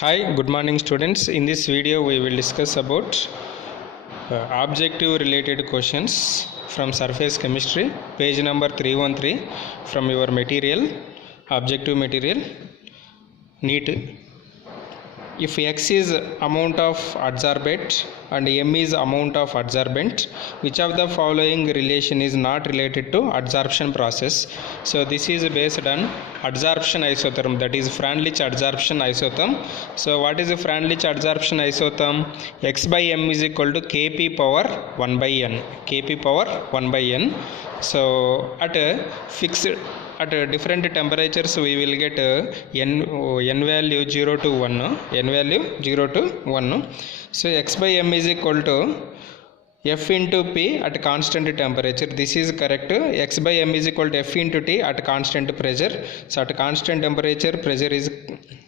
Hi, good morning students. In this video we will discuss about objective related questions from surface chemistry, page number 313 from your material, objective material, NEET. If X is amount of adsorbate and M is amount of adsorbent, which of the following relation is not related to adsorption process? So this is based on adsorption isotherm, that is Freundlich adsorption isotherm. So what is the Freundlich adsorption isotherm? X by M is equal to Kp power 1 by N. Kp power 1 by N. So at different temperatures we will get n value 0 to 1, n value 0 to 1. So X by M is equal to F into P at constant temperature. This is correct. X by M is equal to F into T at constant pressure. So at constant temperature pressure is,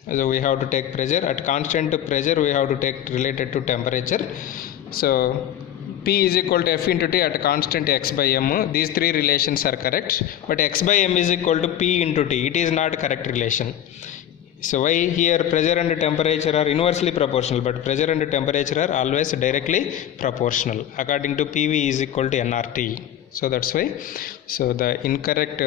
so we have to take pressure. At constant pressure we have to take related to temperature. So P is equal to F into T at constant X by M. These three relations are correct. But X by M is equal to P into T. It is not correct relation. So why here pressure and temperature are inversely proportional, but pressure and temperature are always directly proportional according to PV is equal to nRT. So that's why. So the incorrect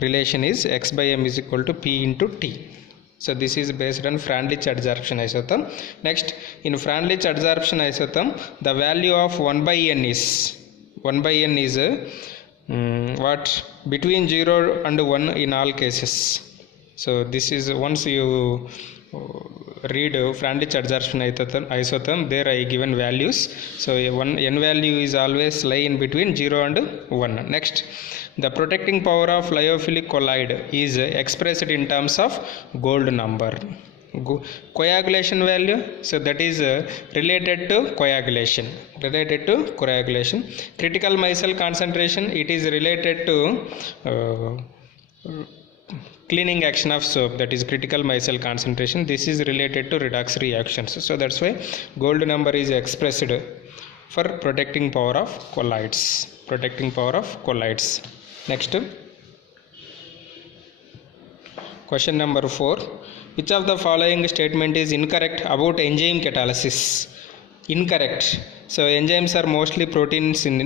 relation is X by M is equal to P into T. So this is based on Freundlich adsorption isotherm. Next, in Freundlich adsorption isotherm, the value of 1 by N is what? Between 0 and 1 in all cases. So this is, once you read Freundlich adsorption isotherm, there I given values. So N value is always lie in between 0 and 1. Next, the protecting power of lyophilic colloid is expressed in terms of gold number. Coagulation value, so that is related to coagulation. Critical micelle concentration, it is related to cleaning action of soap, that is critical micelle concentration. This is related to redox reactions. So that's why gold number is expressed for protecting power of colloids. Next, question number 4. Which of the following statement is incorrect about enzyme catalysis? Incorrect. So enzymes are mostly proteinous in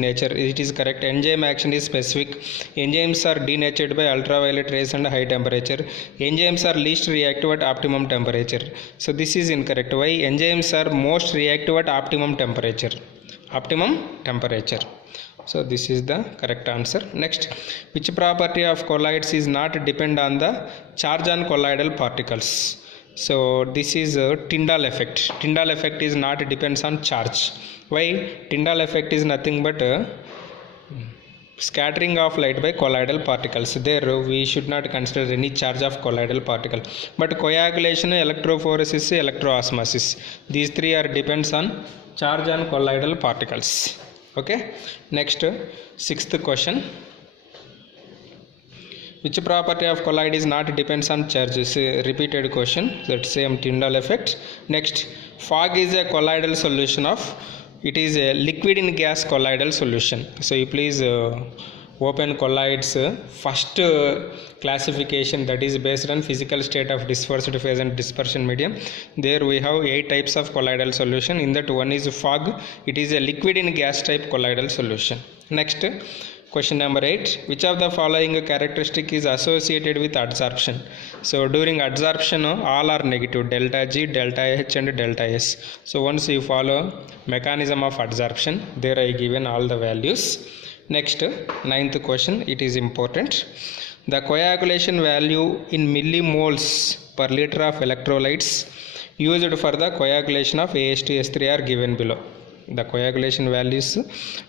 nature. It is correct. Enzyme action is specific. Enzymes are denatured by ultraviolet rays and high temperature. Enzymes are least reactive at optimum temperature. So this is incorrect. Why? Enzymes are most reactive at optimum temperature. So this is the correct answer. Next, which property of colloids is not depend on the charge on colloidal particles? So this is Tyndall effect. Tyndall effect is not depends on charge. Why? Tyndall effect is nothing but scattering of light by colloidal particles. There we should not consider any charge of colloidal particle. But coagulation, electrophoresis, electroosmosis, these three are depends on charge on colloidal particles. Okay. Next, sixth question. Which property of colloid is not depends on charge? Repeated question. That's same Tyndall effect. Next, fog is a colloidal solution of, it is a liquid in gas colloidal solution. So you please open colloids first classification, that is based on physical state of dispersed phase and dispersion medium. There we have 8 types of colloidal solution. In that one is fog. It is a liquid in gas type colloidal solution. Next, question number 8. Which of the following characteristic is associated with adsorption? So during adsorption all are negative, delta G, delta H and delta S. So once you follow mechanism of adsorption, there I given all the values. Next, ninth question, it is important. The coagulation value in millimoles per liter of electrolytes used for the coagulation of AS2S3 are given below. The coagulation values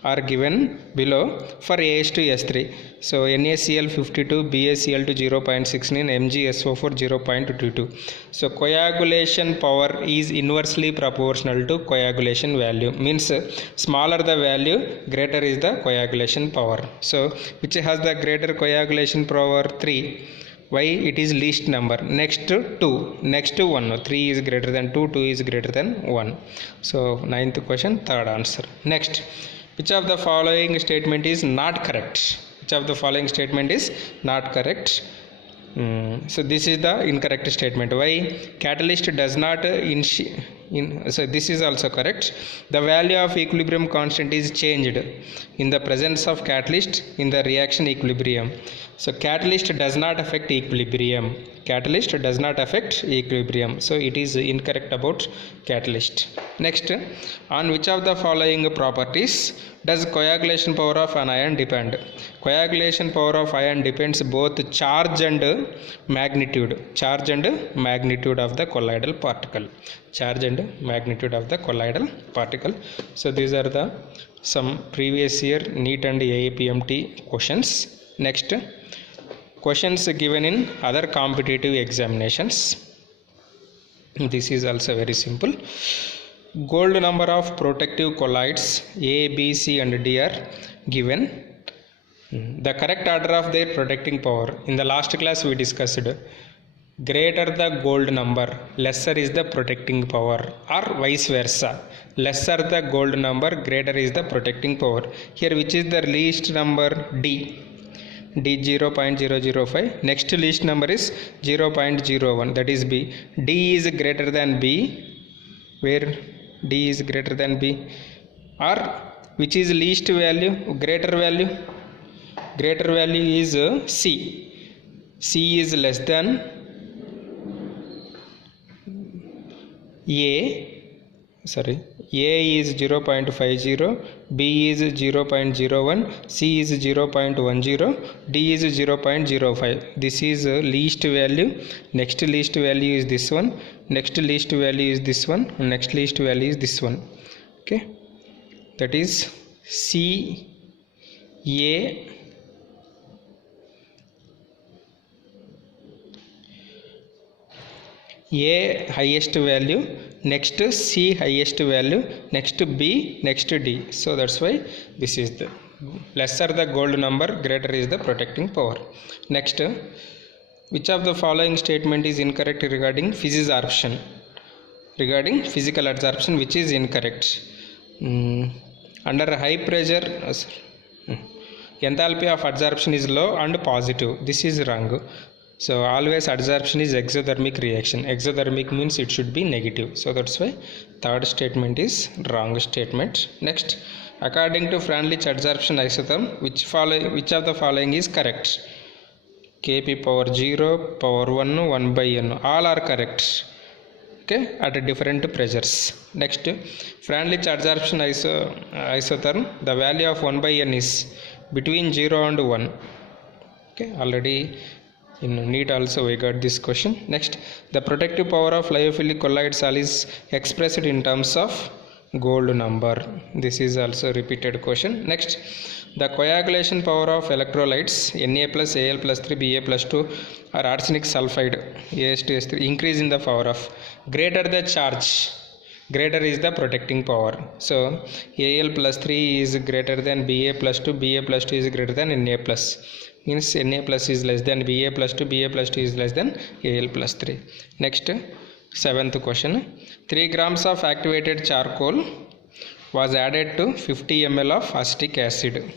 are given below for AS2S3. So NaCl 52, BaCl to 0.69, MgSO4 0.22. So coagulation power is inversely proportional to coagulation value. Means smaller the value, greater is the coagulation power. So which has the greater coagulation power? 3. Why? It is least number. Next 2, next 1. 3 is greater than 2, 2 is greater than 1. So ninth question, third answer. Next, which of the following statement is not correct? Which of the following statement is not correct? So this is the incorrect statement. Why? Catalyst does not so this is also correct. The value of equilibrium constant is changed in the presence of catalyst in the reaction equilibrium. So catalyst does not affect equilibrium. Catalyst does not affect equilibrium. So it is incorrect about catalyst. Next, on which of the following properties does coagulation power of an ion depend? Coagulation power of ion depends both charge and magnitude. Charge and magnitude of the colloidal particle. Charge and magnitude of the colloidal particle. So these are the some previous year NEET and AIPMT questions. Next, questions given in other competitive examinations. This is also very simple. Gold number of protective colloids A, B, C and D are given. The correct order of their protecting power. In the last class we discussed greater the gold number, lesser is the protecting power, or vice versa. Lesser the gold number, greater is the protecting power. Here which is the least number? D. D 0.005. Next least number is 0.01, that is B. D is greater than B, where D is greater than B, or which is least value? Greater value? Greater value is C. C is less than A is 0.50, B is 0.01, C is 0.10, D is 0.05. This is least value. Next least value is this one. Next least value is this one. Next least value is this one. Okay, that is C, A highest value, next C highest value, next B, next D. So that's why this is the lesser the gold number, greater is the protecting power. Next, which of the following statement is incorrect regarding physisorption? Regarding physical absorption, which is incorrect? Under high pressure, enthalpy of adsorption is low and positive. This is wrong. So always adsorption is exothermic reaction. Exothermic means it should be negative. So that's why third statement is wrong statement. Next, according to Freundlich adsorption isotherm, which of the following is correct? Kp power 0, power 1, 1 by n. All are correct. Okay, at different pressures. Next, Freundlich adsorption isotherm, the value of 1 by n is between 0 and 1. Okay, already in NEET also we got this question. Next, the protective power of lyophilic colloid sal is expressed in terms of gold number. This is also repeated question. Next, the coagulation power of electrolytes Na plus, Al plus 3, Ba plus 2 or arsenic sulfide AS2S3 increase in the power of greater the charge, greater is the protecting power. So Al plus 3 is greater than Ba plus 2, Ba plus 2 is greater than Na plus. Means Na plus is less than Ba plus 2, Ba plus 2 is less than Al plus 3. Next, seventh question. 3 grams of activated charcoal was added to 50 ml of acetic acid.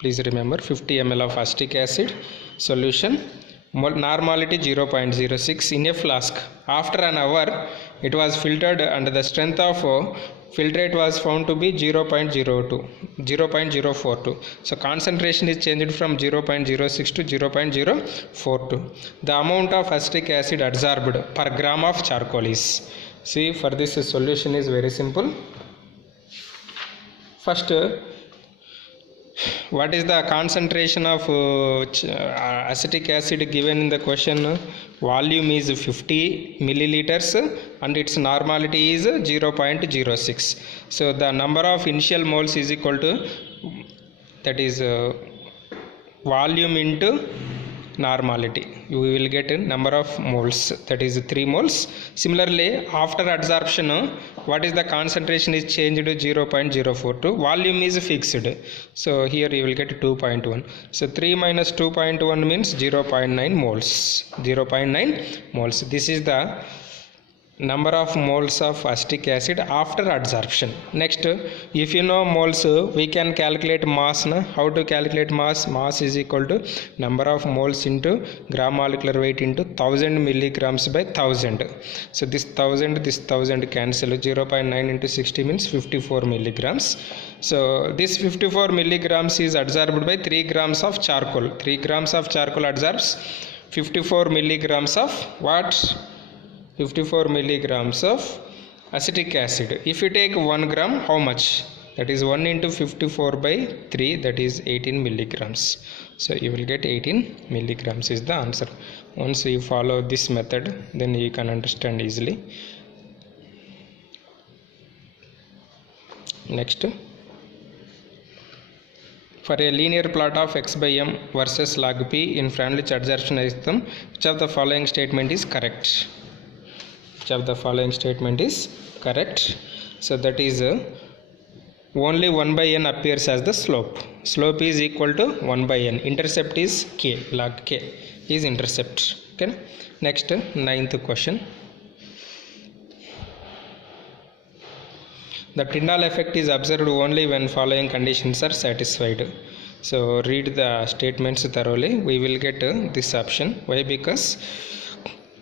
Please remember 50 ml of acetic acid solution. Normality 0.06 in a flask. After an hour, it was filtered and the strength of filtrate was found to be 0.042. So concentration is changed from 0.06 to 0.042. The amount of acetic acid adsorbed per gram of charcoal is. See, for this solution is very simple. First, what is the concentration of acetic acid given in the question? Volume is 50 milliliters and its normality is 0.06. So the number of initial moles is equal to, that is volume into normality. We will get a number of moles, that is 3 moles. Similarly, after adsorption, what is the concentration is changed to 0.042. Volume is fixed. So here you will get 2.1. So 3 minus 2.1 means 0.9 moles. 0.9 moles. This is the number of moles of acetic acid after adsorption. Next, if you know moles, we can calculate mass. How to calculate mass? Mass is equal to number of moles into gram molecular weight into 1000 milligrams by 1000. So this 1000 cancel. 0.9 into 60 means 54 milligrams. So this 54 milligrams is adsorbed by 3 grams of charcoal. 3 grams of charcoal adsorbs 54 milligrams of what? 54 milligrams of acetic acid. If you take 1 gram, how much? That is 1 into 54 by 3, that is 18 milligrams. So you will get 18 milligrams is the answer. Once you follow this method, then you can understand easily. Next, for a linear plot of x by m versus log p in Freundlich adsorption system, which of the following statement is correct? Which of the following statement is correct? So that is only 1 by n appears as the slope. Slope is equal to 1 by n. Intercept is k. Log k is intercept. Okay. Next, 9th question. The Tyndall effect is observed only when following conditions are satisfied. So read the statements thoroughly. We will get this option. Why? Because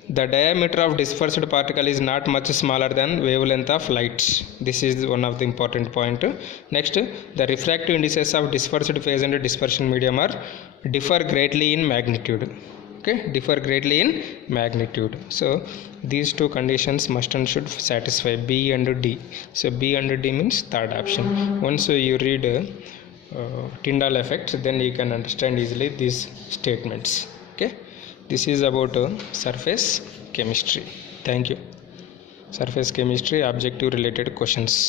the diameter of dispersed particle is not much smaller than wavelength of light. This is one of the important point. Next, the refractive indices of dispersed phase and dispersion medium are differ greatly in magnitude. Okay, differ greatly in magnitude. So these two conditions must and should satisfy B and D. So B and D means third option. Once you read Tyndall effect, then you can understand easily these statements. Okay. This is about surface chemistry. Thank you. Surface chemistry objective related questions.